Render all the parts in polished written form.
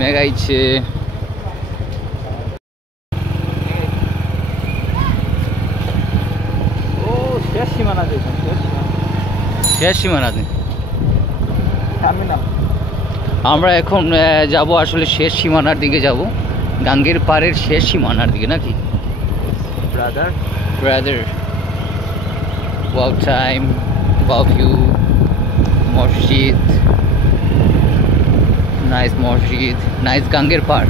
মেঘাইছে। ও শেষ সীমানা দেখুন, শেষ সীমানাতে টার্মিনাল। আমরা এখন যাব আসলে শেষ সীমানার দিকে যাব, গাঙ্গের পাড়ের শেষ সীমানার দিকে নাকি brother? Brother, wow time, wow view, মসজিদ, নাইস মসজিদ, নাইস গাঙ্গের পাড়।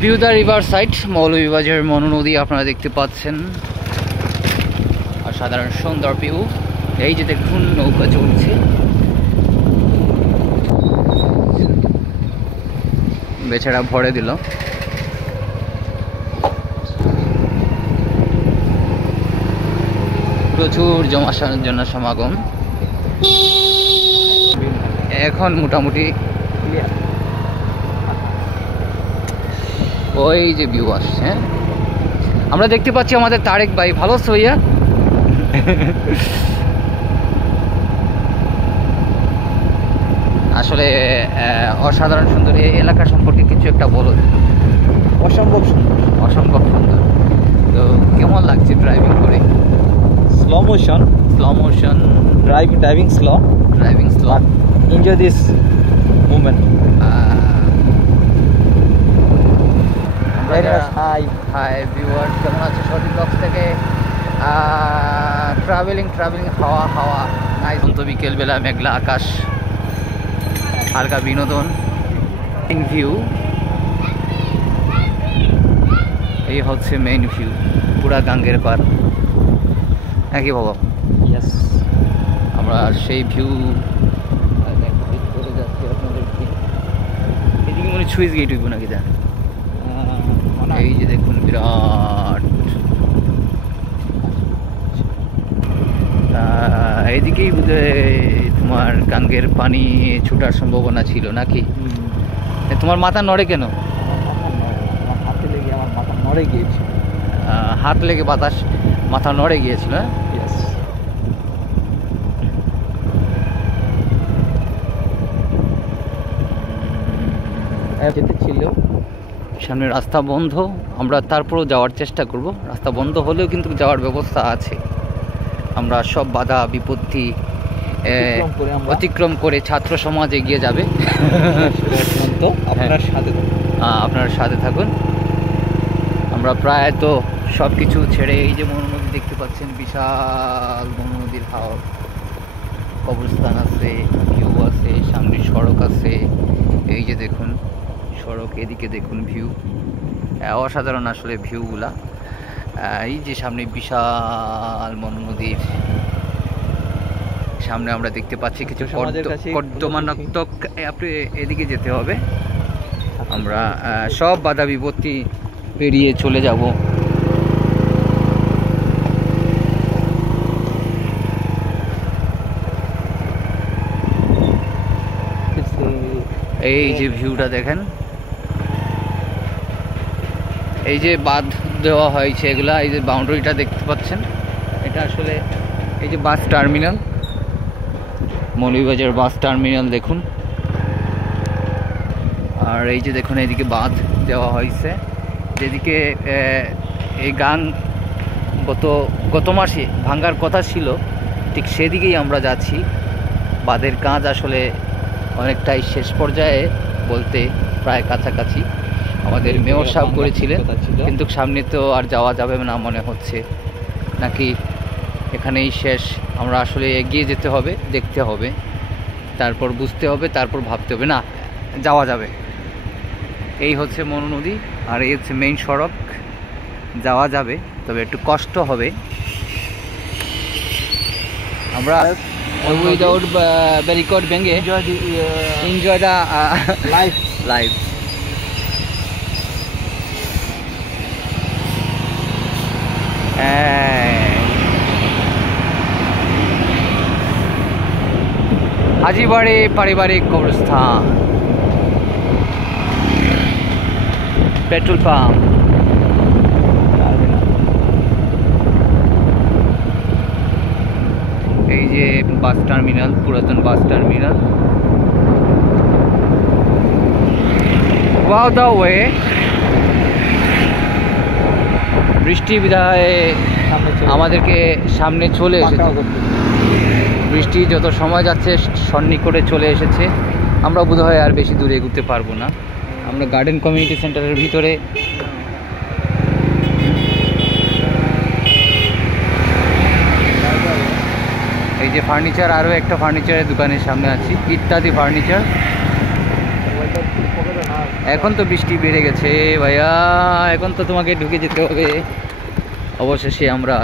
ভিউ দ্য রিভার সাইড, মৌলভীবাজারের মনু নদী আপনারা দেখতে পাচ্ছেন, আর সাধারণ সুন্দর ভিউ। এই যে দেখুন নৌকা চলছে, বেচারা ভরে দিল। প্রচুর জনসমাগম এখন মোটামুটি। ওই যে ভিউ আসছে, আমরা দেখতে পাচ্ছি আমাদের তারেক ভাই। ভালো আছো ভাইয়া? আসলে অসাধারণ সুন্দর এই এলাকা সম্পর্কে কিছু একটা বলো। অসম্ভব সুন্দর, অসম্ভব সুন্দর। তো কেমন লাগছে ড্রাইভিং করে? Slow motion, driving slow. Enjoy this movement. Hi viewers, কেমন আছে? সঠিক ব্লগস থেকে ট্রাভেলিং হাওয়া নাইস। বিকেলবেলা মেঘলা আকাশ, হালকা বিনোদন, ভিউ। এই হচ্ছে মেইন ভিউ, পুরা গাঙ্গের পাড় নাকি বাবা? ইয়েস, আমরা সেই ভিউ করে যাচ্ছি আপনাদেরকে। এদিকে মনে সুইচ গেট হইব নাকি? দেন এই যে দেখুন বিরাট, এইদিকেই বোধহয় তোমার গাঙ্গের পানি ছুটার সম্ভাবনা ছিল নাকি? তোমার মাথা নড়ে কেন? হাতে লেগে আমার মাথা নড়ে গিয়েছে। হাত লেগে বাতাস মাথা নড়ে গিয়েছিল। যেতে ছিল, সামনে রাস্তা বন্ধ, আমরা তারপরেও যাওয়ার চেষ্টা করব। রাস্তা বন্ধ হলেও কিন্তু যাওয়ার ব্যবস্থা আছে। আমরা সব বাধা বিপত্তি অতিক্রম করে ছাত্র সমাজ এগিয়ে যাবে। আপনারা সাথে থাকুন। আমরা প্রায় তো সব কিছু ছেড়ে, এই যে মনু নদী দেখতে পাচ্ছেন, বিশাল মনু নদীর হাওর, কবরস্থান আছে, ভিউ আছে, সামনে সড়ক আছে। এই যে দেখুন সড়ক, এদিকে দেখুন ভিউ, অসাধারণ আসলে ভিউগুলা। এই যে সামনে বিশাল মনু নদীর সামনে আমরা দেখতে পাচ্ছি কিছু কর্দমানক্তক। আপনি এদিকে যেতে হবে, আমরা সব বাধা বিপত্তি পেরিয়ে চলে যাব। এই যে ভিউটা দেখেন, এই যে বাঁধ দেওয়া হয়েছে এগুলা, এই যে বাউন্ডারিটা দেখতে পাচ্ছেন, এটা আসলে এই যে bus terminal, Moulvibazar bus terminal দেখুন। আর এই যে দেখুন এদিকে বাঁধ দেওয়া হয়েছে, যেদিকে এই গান গত মাসে ভাঙ্গার কথা ছিল, ঠিক সেদিকেই আমরা যাচ্ছি। বাঁধের কাজ আসলে অনেকটাই শেষ পর্যায়ে, বলতে প্রায় কাছাকাছি। আমাদের মেয়র সাহেব করেছিলেন, কিন্তু সামনে তো আর যাওয়া যাবে না মনে হচ্ছে, নাকি এখানেই শেষ? আমরা আসলে এগিয়ে যেতে হবে, দেখতে হবে, তারপর বুঝতে হবে, তারপর ভাবতে হবে, না যাওয়া যাবে। এই হচ্ছে মনু নদী, আর এই হচ্ছে মেইন সড়ক। যাওয়া যাবে, তবে একটু কষ্ট হবে। আমরা উইদাউট ব্যারিকেড ভেঙে এনজয় দ্য লাইফ। হাজীবাড়ি পারিবারিক কবরস্থান, পেট্রোল পাম্প, বাস টার্মিনাল, পুরাতন bus terminal. Wow the way. বৃষ্টি বিধায় আমাদেরকে সামনে চলে এসেছে। বৃষ্টি যত সময় যাচ্ছে সন্নিকটে চলে এসেছে। আমরা বোধহয় আর বেশি দূরে এগুতে পারবো না। আমরা গার্ডেন কমিউনিটি সেন্টারের ভিতরে এই যে ফার্নিচার, আরও একটা ফার্নিচারের দোকানের সামনে আছি, ইত্যাদি ফার্নিচার। এখন তো বৃষ্টি বেড়ে গেছে ভাইয়া, এখন তো তোমাকে ঢুকে যেতে হবে। অবশেষে আমরা